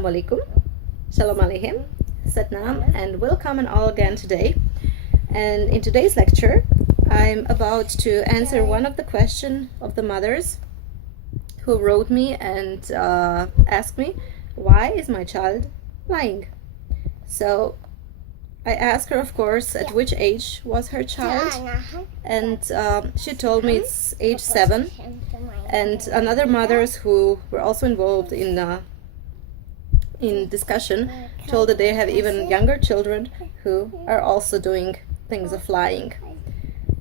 Assalamu alaikum, Shalom Aleichem, Satnam, and welcome and all again today. And in today's lecture, I'm about to answer one of the questions of the mothers who wrote me and asked me, why is my child lying? So I asked her, of course, at which age was her child, and she told me it's age 7. And another mothers who were also involved in discussion told that they have even younger children who are also doing things of lying.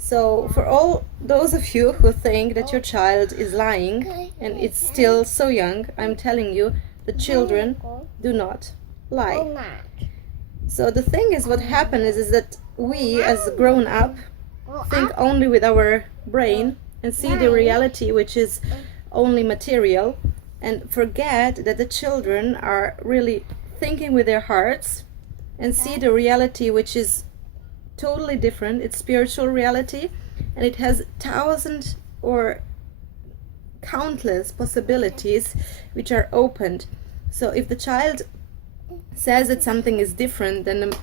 So for all those of you who think that your child is lying and it's still so young, I'm telling you, the children do not lie. So the thing is, what happens is that we as grown up think only with our brain and see the reality which is only material, and forget that the children are really thinking with their hearts and see the reality which is totally different. It's spiritual reality, and it has thousands or countless possibilities which are opened. So if the child says that something is different than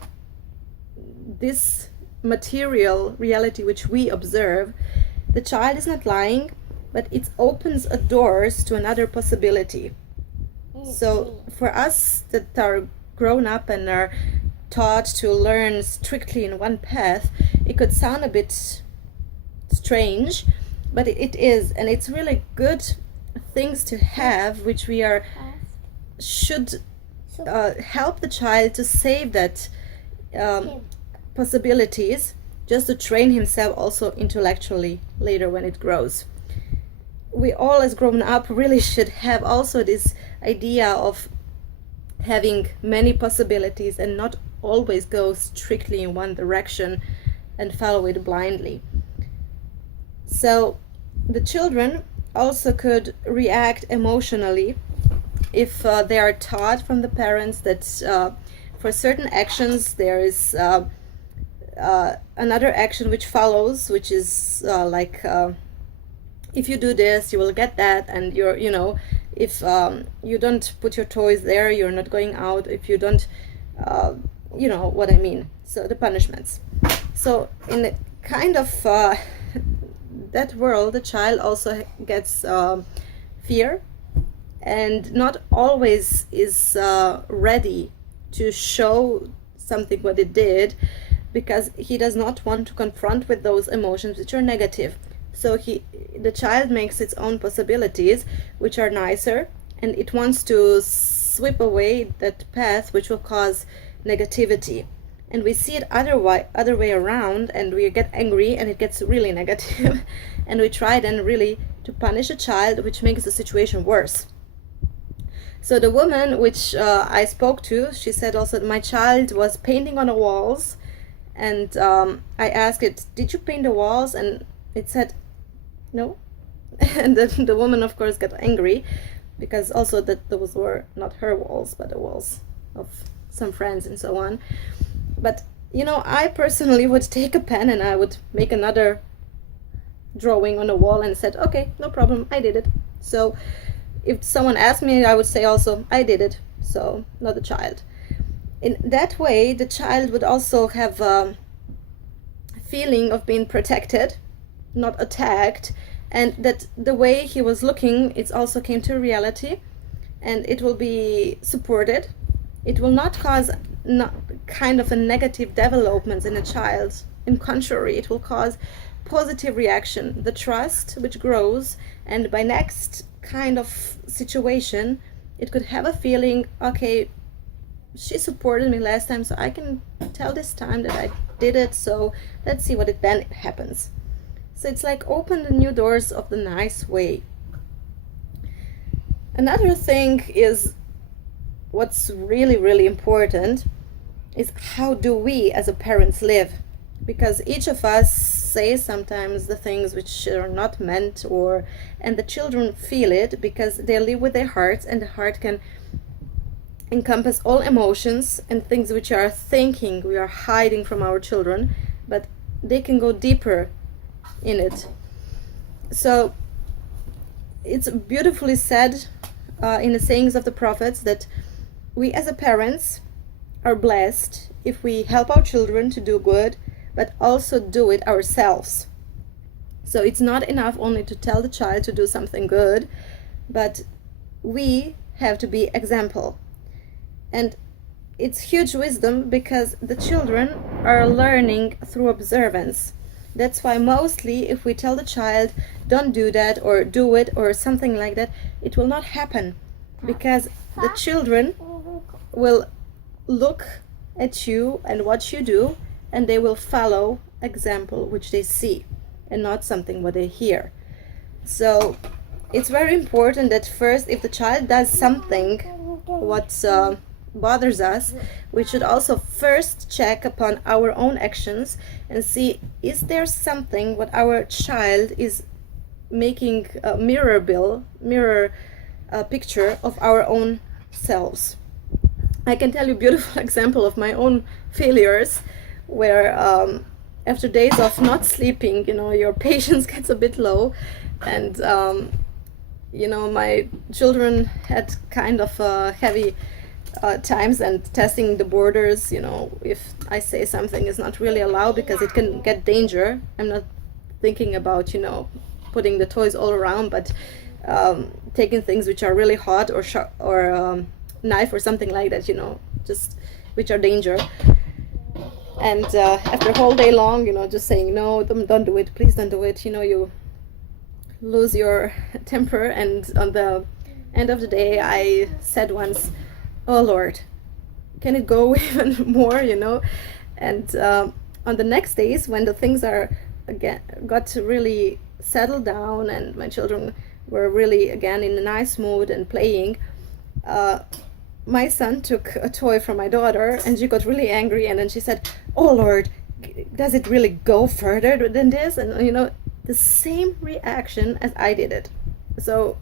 this material reality which we observe, the child is not lying, but it opens a doors to another possibility. So for us that are grown up and are taught to learn strictly in one path, it could sound a bit strange, but it is, and it's really good things to have, which we are should help the child to save that possibilities, just to train himself also intellectually later when it grows. We all as grown up really should have also this idea of having many possibilities and not always go strictly in one direction and follow it blindly. So the children also could react emotionally if they are taught from the parents that for certain actions there is another action which follows, which is if you do this, you will get that, and if you don't put your toys there, you're not going out. If you don't, you know what I mean. So the punishments. So in the kind of that world, the child also gets fear, and not always is ready to show something what it did, because he does not want to confront with those emotions which are negative. So the child makes its own possibilities which are nicer, and it wants to sweep away that path which will cause negativity. And we see it other way around, and we get angry and it gets really negative and we try then really to punish a child, which makes the situation worse. So the woman which I spoke to, she said also that my child was painting on the walls, and I asked it, did you paint the walls? And it said no. And then the woman of course got angry, because also that those were not her walls but the walls of some friends and so on. But I personally would take a pen and I would make another drawing on the wall and said, okay, no problem, I did it. So if someone asked me, I would say also, I did it, so not the child. In that way, the child would also have a feeling of being protected, not attacked, and that the way he was looking, it also came to reality, and it will be supported. It will not cause kind of a negative development in a child. In contrary, it will cause positive reaction, the trust which grows, and by next kind of situation, it could have a feeling, okay, she supported me last time, so I can tell this time that I did it, so let's see what it then happens. So it's like open the new doors of the nice way. Another thing is, what's really, really important is how do we as a parents live? Because each of us say sometimes the things which are not meant, and the children feel it because they live with their hearts, and the heart can encompass all emotions and things which are thinking we are hiding from our children, but they can go deeper in it. So it's beautifully said in the sayings of the prophets that we as a parents are blessed if we help our children to do good, but also do it ourselves. So it's not enough only to tell the child to do something good, but we have to be example. And it's huge wisdom because the children are learning through observance. That's why mostly if we tell the child don't do that or do it or something like that, it will not happen, because the children will look at you and what you do, and they will follow example which they see and not something what they hear. So it's very important that first, if the child does something what bothers us, we should also first check upon our own actions and see, is there something what our child is making a mirror picture of our own selves. I can tell you a beautiful example of my own failures, where after days of not sleeping, your patience gets a bit low, and my children had kind of heavy times and testing the borders. If I say something is not really allowed because it can get danger. I'm not thinking about putting the toys all around, but taking things which are really hot or knife or something like that, just which are danger. And after a whole day long, just saying no, don't do it, please don't do it, you lose your temper. And on the end of the day, I said once, oh Lord, can it go even more, and on the next days, when the things got to really settle down and my children were really again in a nice mood and playing, my son took a toy from my daughter and she got really angry, and then she said, oh Lord, does it really go further than this? And the same reaction as I did it. So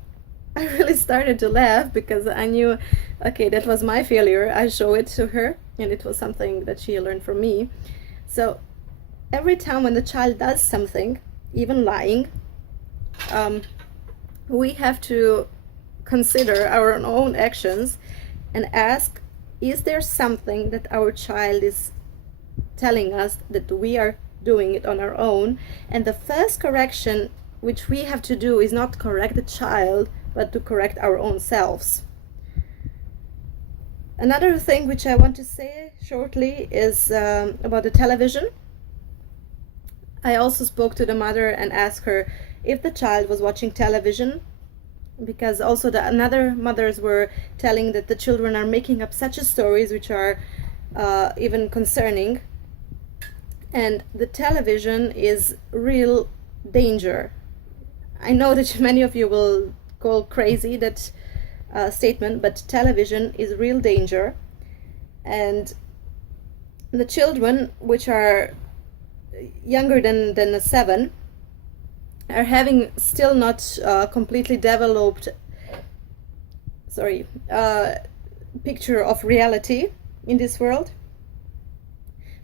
I really started to laugh because I knew, okay, that was my failure. I show it to her and it was something that she learned from me. So every time when the child does something, even lying, we have to consider our own actions and ask, is there something that our child is telling us that we are doing it on our own? And the first correction which we have to do is not correct the child, but to correct our own selves. Another thing which I want to say shortly is about the television. I also spoke to the mother and asked her if the child was watching television, because also the another mothers were telling that the children are making up such stories which are even concerning. And the television is real danger. I know that many of you will call crazy that statement, but television is real danger. And the children which are younger than 7 are having still not completely developed picture of reality in this world.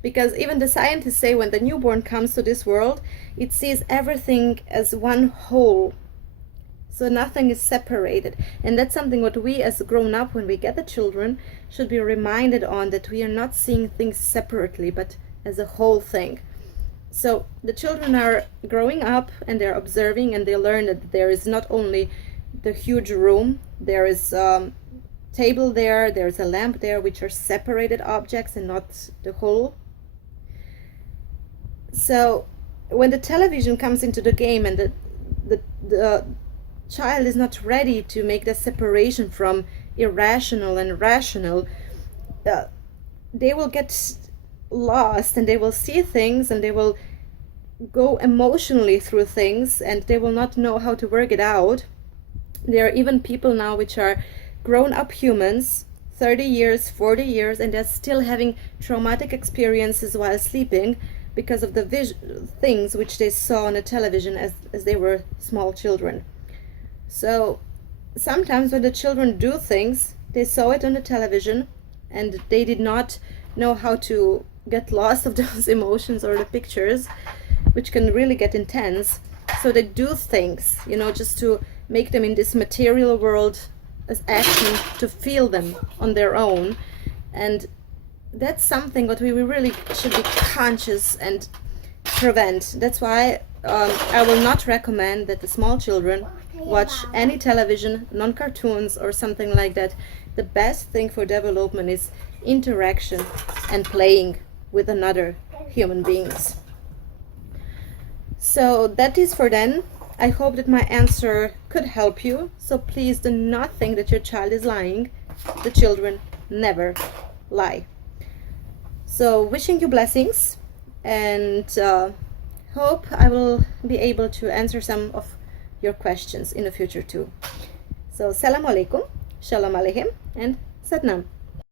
Because even the scientists say when the newborn comes to this world, it sees everything as one whole. So nothing is separated. And that's something what we as grown up, when we get the children, should be reminded on, that we are not seeing things separately, but as a whole thing. So the children are growing up and they're observing, and they learn that there is not only the huge room, there is table there's a lamp there, which are separated objects and not the whole. So when the television comes into the game and the child is not ready to make the separation from irrational and rational, they will get lost and they will see things and they will go emotionally through things and they will not know how to work it out. There are even people now which are grown-up humans, 30 years, 40 years, and they're still having traumatic experiences while sleeping because of the things which they saw on the television as they were small children. So sometimes when the children do things, they saw it on the television and they did not know how to get lost of those emotions or the pictures, which can really get intense. So they do things, just to make them in this material world as action to feel them on their own. And that's something what we really should be conscious and prevent. That's why I will not recommend that the small children watch any television, non-cartoons or something like that. The best thing for development is interaction and playing with another human beings. So that is for then. I hope that my answer could help you. So please do not think that your child is lying. The children never lie. So wishing you blessings, and hope I will be able to answer some of your questions in the future too. So Salam alaikum, Shalom aleichem, and Satnam.